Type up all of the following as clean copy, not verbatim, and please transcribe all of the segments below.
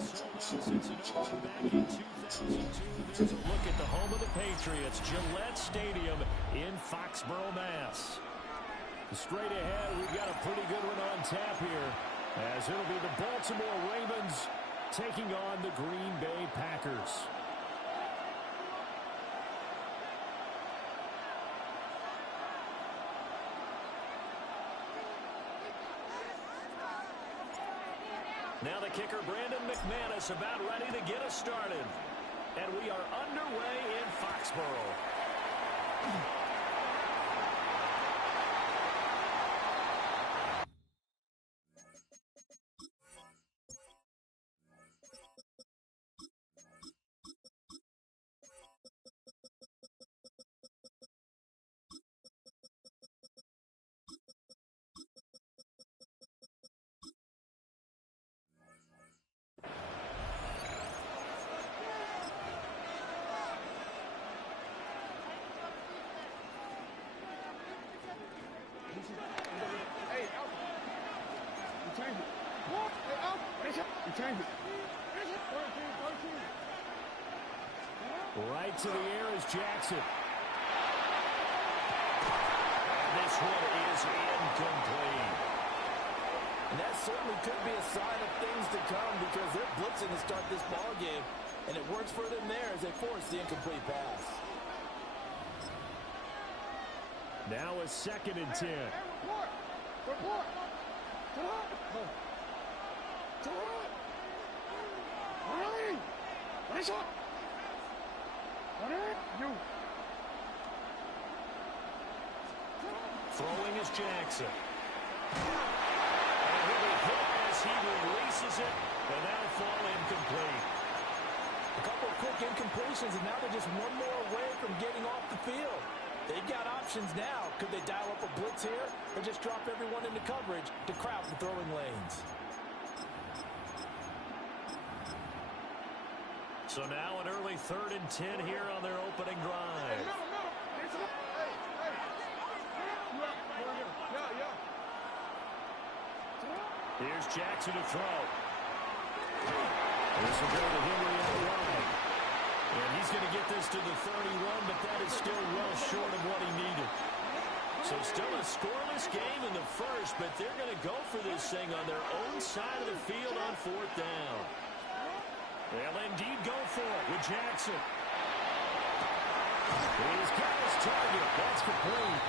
sold out Cincinnati back in 2002. There's a look at the home of the Patriots, Gillette Stadium in Foxborough, Mass. Straight ahead, we've got a pretty good one on tap here, as it'll be the Baltimore Ravens taking on the Green Bay Packers. Now the kicker, Brandon McManus, about ready to get us started. And we are underway in Foxborough. Right to the air is Jackson. And this one is incomplete. And that certainly could be a sign of things to come, because they're blitzing to start this ball game, and it works for them there as they force the incomplete pass. Now a 2nd and 10. Report. Throwing is Jackson. And he'll be hit as he releases it, and that'll fall incomplete. A couple of quick incompletions, and now they're just one more away from getting off the field. They've got options now. Could they dial up a blitz here, or just drop everyone into coverage to crowd the throwing lanes? So now an early 3rd and 10 here on their opening drive. Here's Jackson to throw. This will go to Henry on the line. And he's going to get this to the 31, but that is still well short of what he needed. So still a scoreless game in the first, but they're going to go for this thing on their own side of the field on 4th down. They'll indeed go for it with Jackson. He's got his target. That's complete.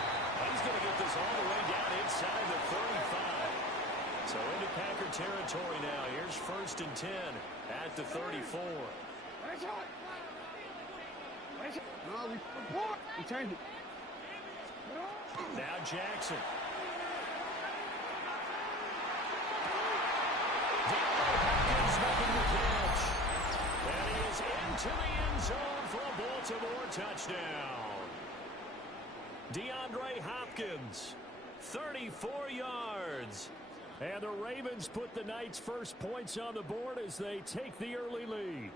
He's going to get this all the way down inside the 35. So into Packer territory now. Here's 1st and 10 at the 34. Now Jackson. Hopkins making the catch. And he is into the end zone for a Baltimore touchdown. DeAndre Hopkins, 34 yards. And the Ravens put the Knights' first points on the board as they take the early lead.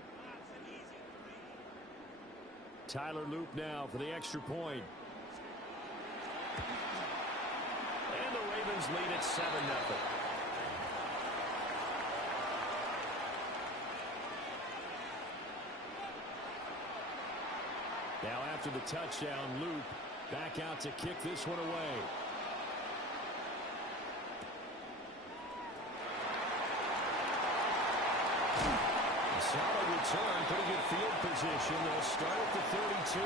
Tyler Loop now for the extra point. And the Ravens lead at 7-0. Now after the touchdown, Loop back out to kick this one away. Solid return, pretty good field position. They'll start at the 32.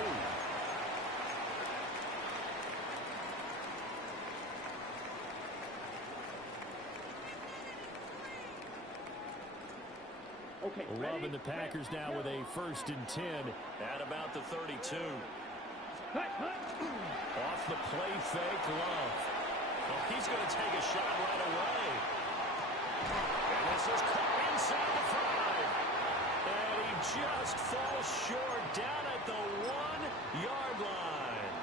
Okay, Love and the Packers now with a 1st and 10 at about the 32. Off the play fake, Love. Well, he's going to take a shot right away. And this is caught inside the 5. And he just falls short down at the 1-yard line.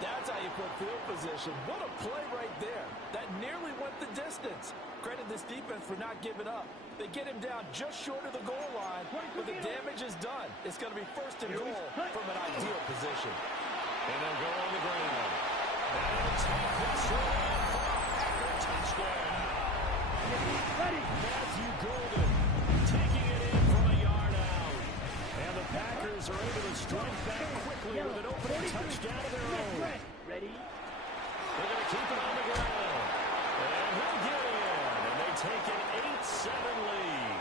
That's how you put field position. What a play right there. That nearly went the distance. Credit this defense for not giving up. They get him down just short of the goal line, but the damage is done. It's going to be 1st and goal from an ideal position. And they'll go on the ground. And they'll take this one for a Packer touchdown. Matthew Golden taking Packers are able to strike back quickly with an opening touchdown of their own. Ready? They're going to keep it on the ground. And he'll get in. And they take an 8-7 lead.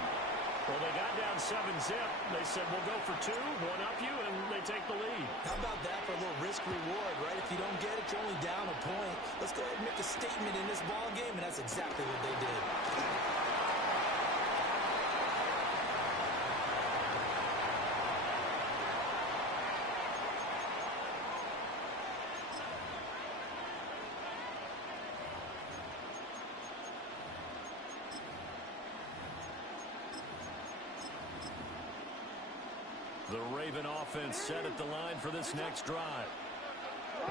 Well, they got down 7-zip. They said, we'll go for two, one up you, and they take the lead. How about that for a little risk-reward, right? If you don't get it, you're only down a point. Let's go ahead and make a statement in this ball game, and that's exactly what they did. The Raven offense set at the line for this next drive.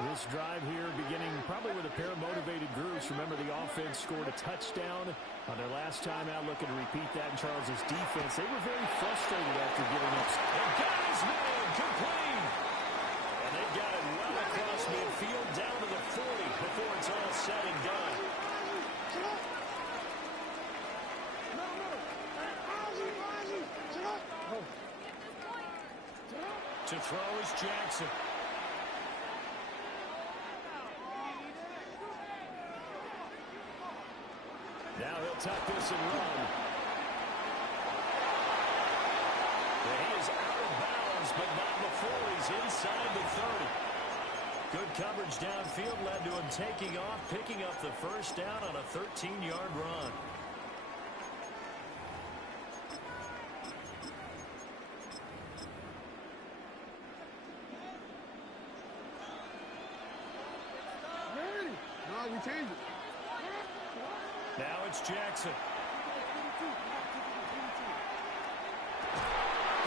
This drive here beginning probably with a pair of motivated groups. Remember, the offense scored a touchdown on their last time out, looking to repeat that in Charles's defense. They were very frustrated after giving up. They got his man complete. And they got it well across midfield down to the 40 before it's all said and done. To throw is Jackson. Now he'll tuck this and run. And he is out of bounds, but not before he's inside the 30. Good coverage downfield led to him taking off, picking up the first down on a 13-yard run. Now it's Jackson.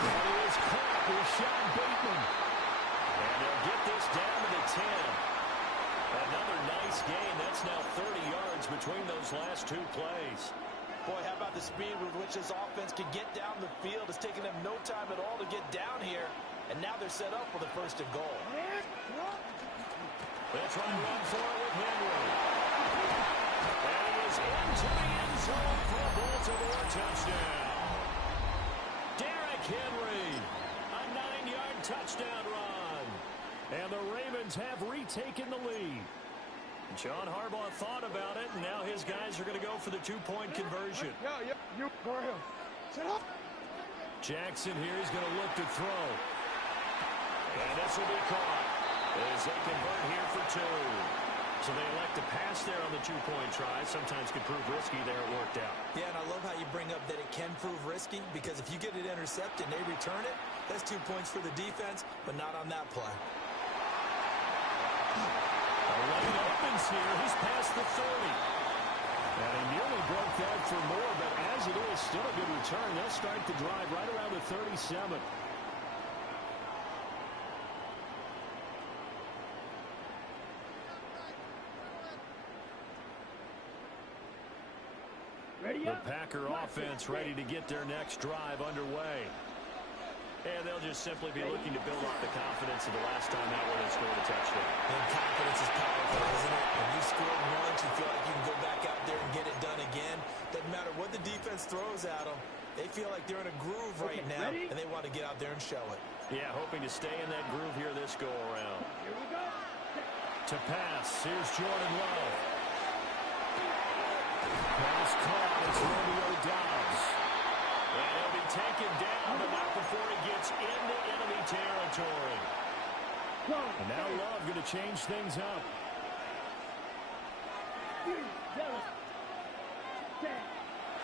And he is caught with Sean Bateman. And they'll get this down to the 10. Another nice gain. That's now 30 yards between those last two plays. Boy, how about the speed with which this offense can get down the field? It's taken them no time at all to get down here. And now they're set up for the first and goal. They'll try to run for it with Henry. And he is into the end zone for a Baltimore touchdown. Derrick Henry, a 9-yard touchdown run. And the Ravens have retaken the lead. John Harbaugh thought about it, and now his guys are going to go for the two-point conversion. You go ahead. Set up. Jackson here is going to look to throw. And this will be caught as they convert here for two. So they elect to pass there on the two-point try. Sometimes could prove risky. There it worked out. Yeah, and I love how you bring up that it can prove risky, because if you get it intercepted and they return it, that's 2 points for the defense, but not on that play. A lane opens here. He's past the 30. And he nearly broke that for more, but as it is, still a good return. They'll start the drive right around the 37. The Packer offense ready to get their next drive underway. And they'll just simply be looking to build up the confidence of the last time out where they scored a touchdown. And confidence is powerful, isn't it? When you score once, you feel like you can go back out there and get it done again. Doesn't matter what the defense throws at them. They feel like they're in a groove right now, and they want to get out there and show it. Yeah, hoping to stay in that groove here this go-around. Here we go. To pass, here's Jordan Love. Pass caught, it's Romeo Doubs. And he'll be taken down, but not before he gets into enemy territory. And now Love going to change things up.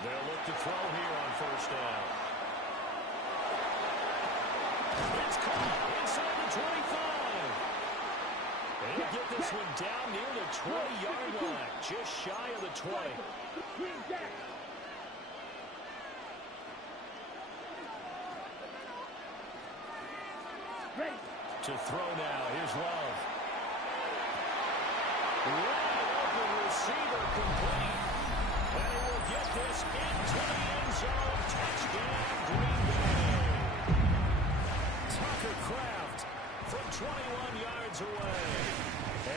They'll look to throw here on first down. It's caught inside the 25. And he'll get this one down near the 20-yard line, just shy of the 20. To throw now, here's Love. Wide open receiver complete. And he will get this into the end zone. Touchdown, Green Bay. Tucker Kraft from 21 yards away.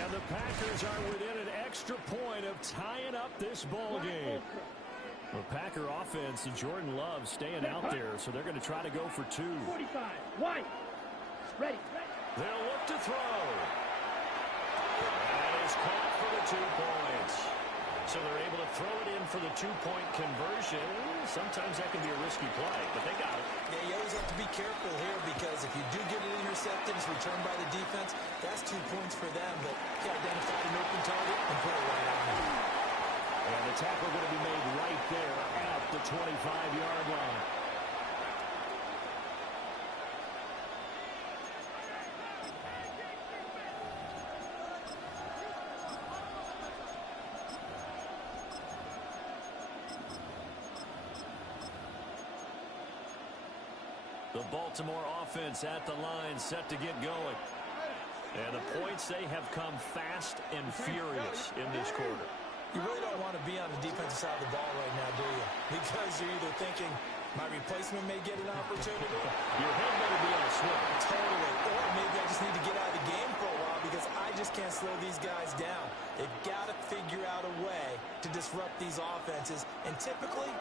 And the Packers are within an extra point of tying up this ball game. The Packer offense and Jordan Love staying out there, so they're going to try to go for two. 45, wide. They'll look to throw. That is caught for the 2 points. So they're able to throw it in for the 2-point conversion. Sometimes that can be a risky play, but they got it. Yeah, you always have to be careful here because if you do get it intercepted, it's returned by the defense, that's 2 points for them. But you identify an open target and put it right on it. And the tackle going to be made right there at the 25-yard line. The Baltimore offense at the line, set to get going. And the points, they have come fast and furious in this quarter. You really don't want to be on the defensive side of the ball right now, do you? Because you're either thinking, my replacement may get an opportunity. Your head better be on a swivel. Totally. Or maybe I just need to get out of the game for a while because I just can't slow these guys down. They've got to figure out a way to disrupt these offenses. And typically,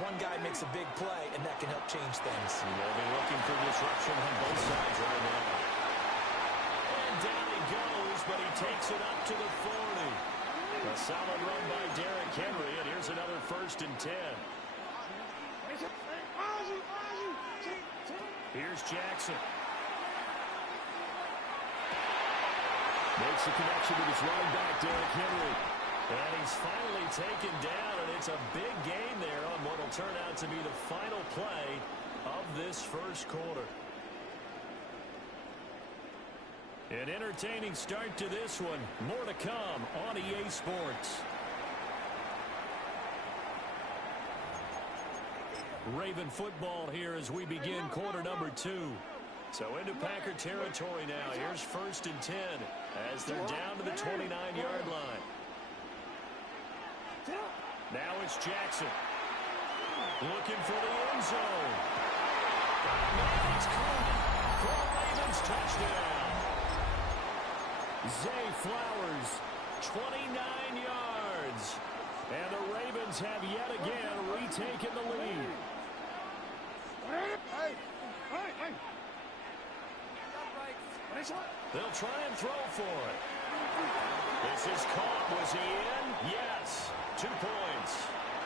one guy makes a big play, and that can help change things. And they'll be looking for disruption on both sides right now. And down he goes, but he takes it up to the 40. A solid run by Derrick Henry, and here's another 1st and 10. Here's Jackson. Makes the connection with his running back, Derrick Henry. And he's finally taken down, and it's a big gain there on what will turn out to be the final play of this first quarter. An entertaining start to this one. More to come on EA Sports. Raven football here as we begin quarter number 2. So into Packer territory now. Here's 1st and 10 as they're down to the 29-yard line. Now it's Jackson. Looking for the end zone. And it's caught for a Ravens touchdown. Zay Flowers, 29 yards. And the Ravens have yet again retaken the lead. They'll try and throw for it. This is caught. Was he in? Yes. 2 points.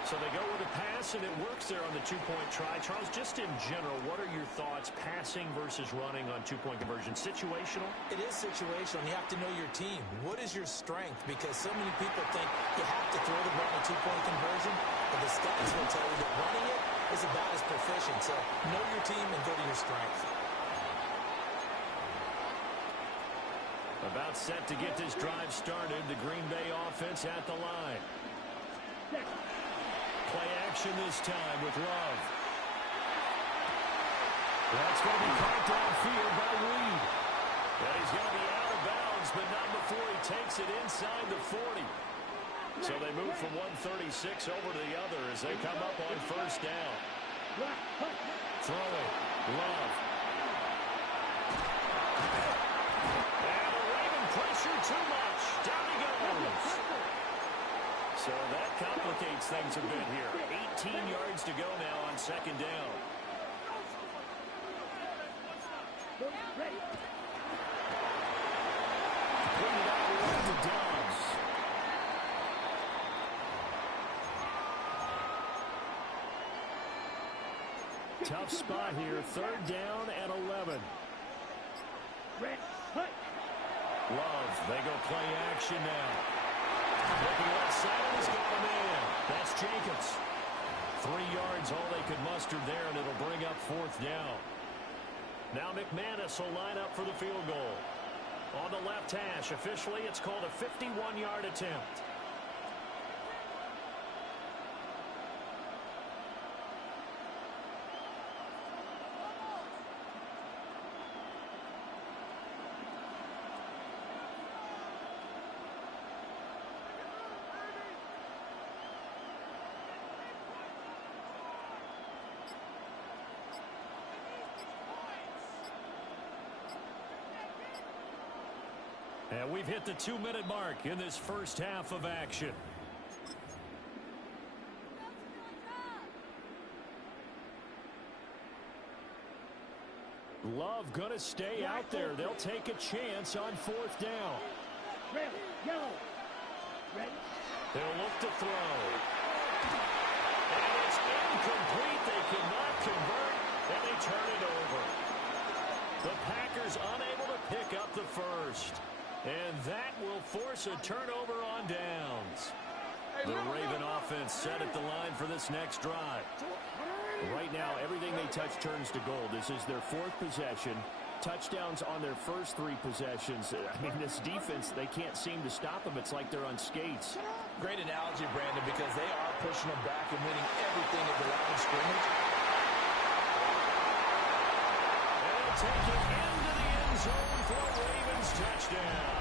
So they go with a pass, and it works there on the 2-point try. Charles, just in general, what are your thoughts passing versus running on 2-point conversion? Situational? It is situational. You have to know your team. What is your strength? Because so many people think you have to throw the ball on a 2-point conversion, but the stats will tell you that running it is about as proficient. So know your team and go to your strength. About set to get this drive started. The Green Bay offense at the line. Play action this time with Love. That's going to be caught downfield by Reed. And he's going to be out of bounds, but not before he takes it inside the 40. So they move from 136 over to the other as they come up on 1st down. Throwing. Love. And the Raven pressure too much. Down he goes. So that complicates things a bit here. 18 yards to go now on 2nd down. Completed out around the Dubs. tough spot here. 3rd down and 11. Love, they go play action now. Looking left side, he's got him in. That's Jacobs. 3 yards, all they could muster there, and it'll bring up 4th down. Now McManus will line up for the field goal. On the left hash, officially, it's called a 51-yard attempt. And we've hit the 2-minute mark in this first half of action. Love going to stay out there. They'll take a chance on fourth down. Red, yellow. Red. They'll look to throw. And it's incomplete. They could not convert, and they turn it over. The Packers unable to pick up the first. And that will force a turnover on downs. The Raven offense set at the line for this next drive. Right now, everything they touch turns to gold. This is their fourth possession. Touchdowns on their first three possessions. I mean, this defense, they can't seem to stop them. It's like they're on skates. Great analogy, Brandon, because they are pushing them back and winning everything at the line of scrimmage. And they'll take it into the end zone for a Ravens touchdown.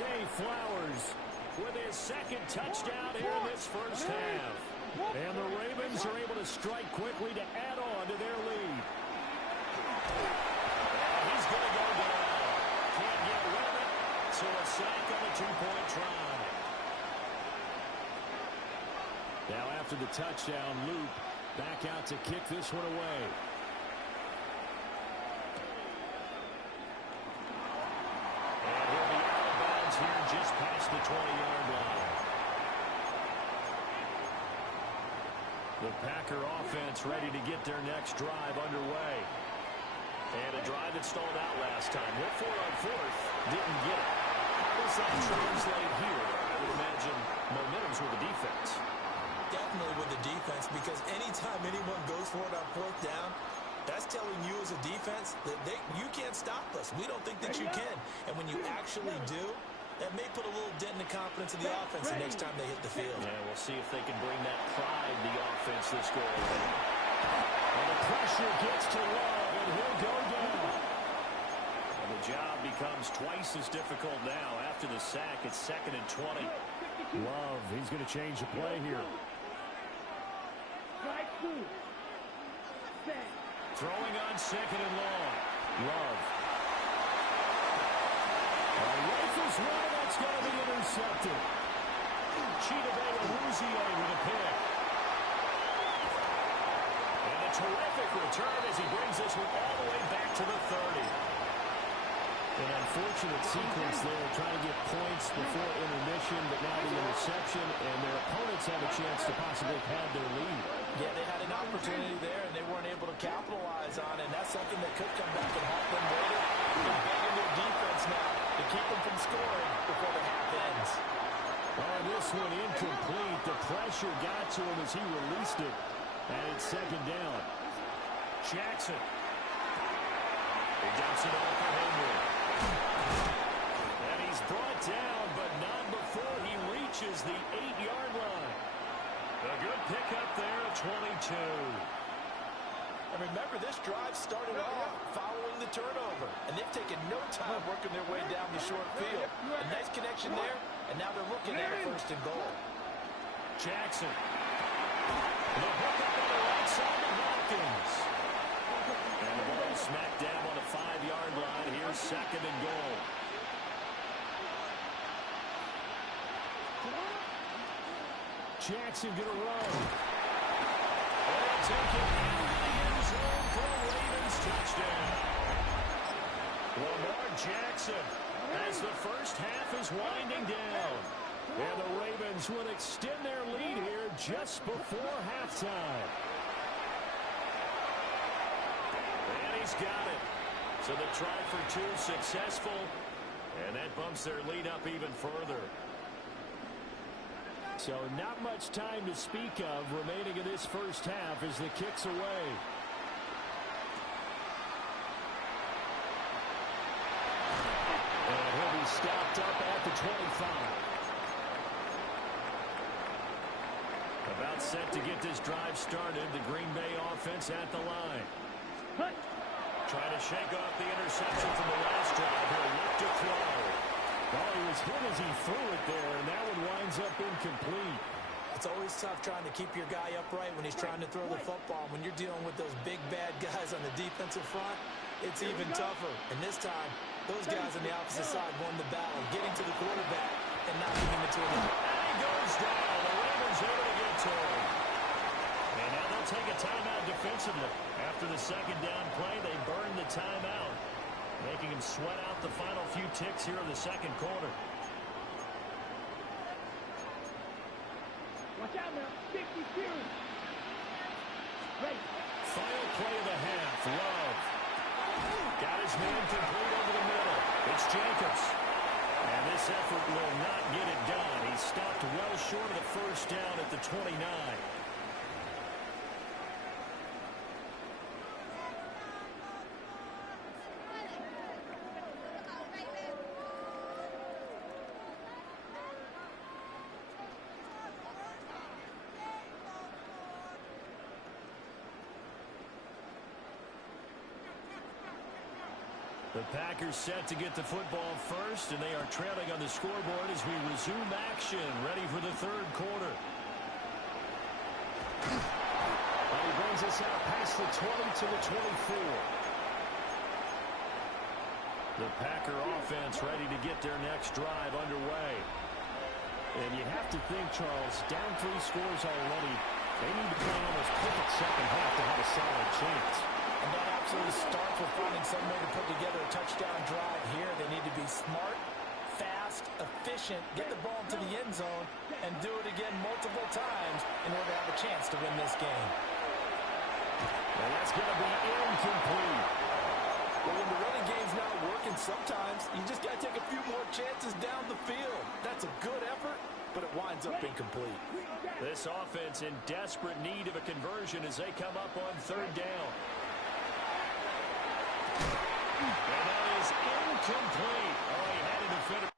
Zay Flowers with his second touchdown here in this first half. And the Ravens are able to strike quickly to add on to their lead. And he's going to go down. Can't get rid of it, so a sack on a two-point try. Now after the touchdown, Loop back out to kick this one away. And he'll be out of bounds here just past the 20-yard line. The Packer offense ready to get their next drive underway. And a drive that stalled out last time. Went for it on fourth. Didn't get it. How does that translate here? I would imagine momentum's with the defense. Definitely with the defense, because anytime anyone goes for it on fourth down, that's telling you as a defense that you can't stop us. We don't think that you can. And when you actually do, that may put a little dent in the confidence of the offense the next time they hit the field. Yeah, we'll see if they can bring that pride, the offense, this goal. And the pressure gets to Love, and he'll go down. And the job becomes twice as difficult now. After the sack, it's 2nd and 20. Love, he's going to change the play here. Throwing on 2nd and long. Love. Rifles one, that's going to be intercepted. Chidobe with a pick. And a terrific return as he brings this one all the way back to the 30. An unfortunate sequence there, trying to get points before intermission, but now the interception, and their opponents have a chance to possibly pad their lead. Yeah, they had an opportunity there, and they weren't able to capitalize on it. And that's something that could come back and haunt them later. They're begging their defense now to keep them from scoring before the half ends. Oh, this one incomplete. The pressure got to him as he released it. And it's 2nd down. Jackson. He dumps it off for Henry. And he's brought down, but not before he reaches the 8-yard line. A good pickup there at 22. And remember, this drive started off following the turnover. And they've taken no time working their way down the short field. A nice connection there, and now they're looking at a 1st and goal. Jackson. The hook up on the right side of Hopkins. And the ball smacked down on a 5-yard line. Here's 2nd and goal. Jackson going to run. And take it into the end zone for a Ravens touchdown. Lamar Jackson, as the first half is winding down. And the Ravens will extend their lead here just before halftime. And he's got it. So the try for 2 successful. And that bumps their lead up even further. So not much time to speak of remaining in this first half as the kick's away. And he'll be stopped up at the 25. About set to get this drive started. The Green Bay offense at the line. Trying to shake off the interception from the last drive. He'll look to throw. Oh, he was hit as he threw it there, and that one winds up incomplete. It's always tough trying to keep your guy upright when he's trying to throw the football. When you're dealing with those big, bad guys on the defensive front, it's even tougher. And this time, those guys on the opposite side won the battle, getting to the quarterback and knocking him into him. And he goes down. The Ravens able to get to him. And now they'll take a timeout defensively. After the second down play, they burn the timeout, making them sweat out the final few ticks here in the second quarter. Watch out now. 52. Ready. Final play of the half. Love. Got his man complete over the middle. It's Jacobs. And this effort will not get it done. He stopped well short of the first down at the 29. The Packers set to get the football first, and they are trailing on the scoreboard as we resume action, ready for the third quarter. Well, he brings us out past the 20 to the 24. The Packer offense ready to get their next drive underway. And you have to think, Charles, down 3 scores already. They need to play an almost perfect second half to have a solid chance. And that absolutely starts with finding some way to put together a touchdown drive here. They need to be smart, fast, efficient, get the ball into the end zone, and do it again multiple times in order to have a chance to win this game. And that's going to be incomplete. Well, when the running game's not working, sometimes you just got to take a few more chances down the field. That's a good effort, but it winds up incomplete. This offense in desperate need of a conversion as they come up on third down. And that is incomplete. Oh, he had a defender.